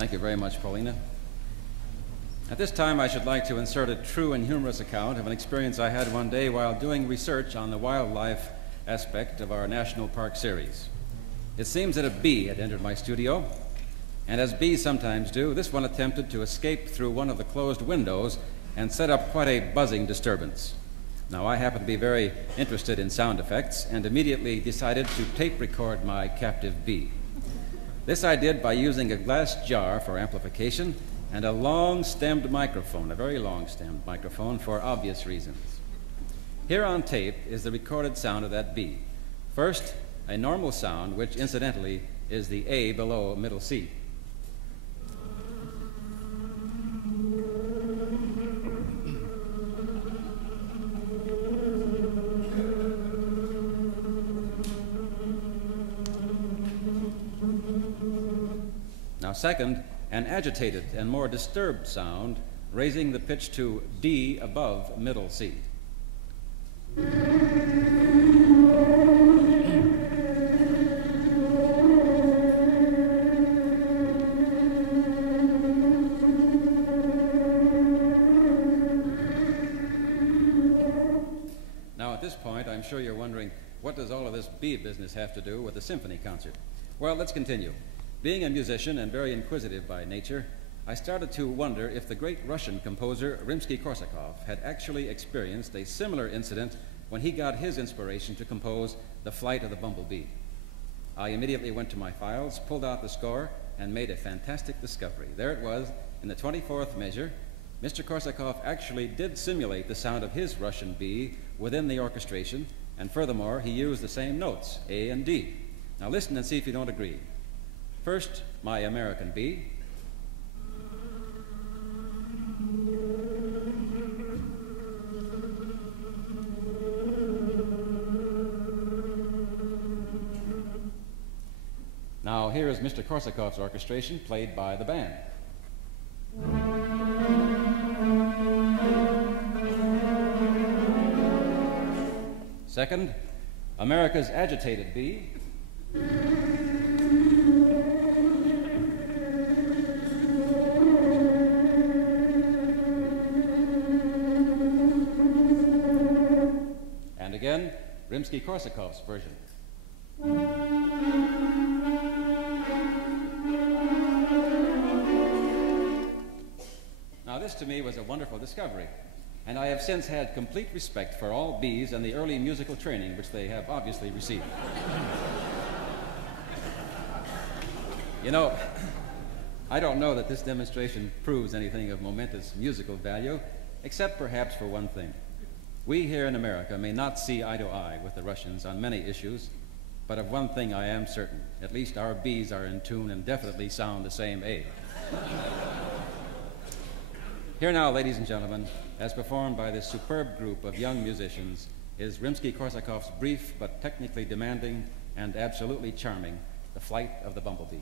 Thank you very much, Paulina. At this time, I should like to insert a true and humorous account of an experience I had one day while doing research on the wildlife aspect of our National Park series. It seems that a bee had entered my studio, and as bees sometimes do, this one attempted to escape through one of the closed windows and set up quite a buzzing disturbance. Now, I happen to be very interested in sound effects and immediately decided to tape record my captive bee. This I did by using a glass jar for amplification and a long-stemmed microphone, a very long-stemmed microphone for obvious reasons. Here on tape is the recorded sound of that bee. First, a normal sound, which incidentally is the A below middle C. Now second, an agitated and more disturbed sound, raising the pitch to D above middle C. Now at this point, I'm sure you're wondering, what does all of this bee business have to do with the symphony concert? Well, let's continue. Being a musician and very inquisitive by nature, I started to wonder if the great Russian composer Rimsky-Korsakov had actually experienced a similar incident when he got his inspiration to compose The Flight of the Bumblebee. I immediately went to my files, pulled out the score, and made a fantastic discovery. There it was, in the 24th measure. Mr. Korsakov actually did simulate the sound of his Russian bee within the orchestration, and furthermore, he used the same notes, A and D. Now listen and see if you don't agree. First, my American bee. Now, here is Mr. Korsakov's orchestration played by the band. Second, America's agitated bee. And again, Rimsky-Korsakov's version. Now this to me was a wonderful discovery, and I have since had complete respect for all bees and the early musical training which they have obviously received. You know, I don't know that this demonstration proves anything of momentous musical value, except perhaps for one thing. We here in America may not see eye to eye with the Russians on many issues, but of one thing I am certain. At least our bees are in tune and definitely sound the same A. Here now, ladies and gentlemen, as performed by this superb group of young musicians, is Rimsky-Korsakov's brief but technically demanding and absolutely charming The Flight of the Bumblebee.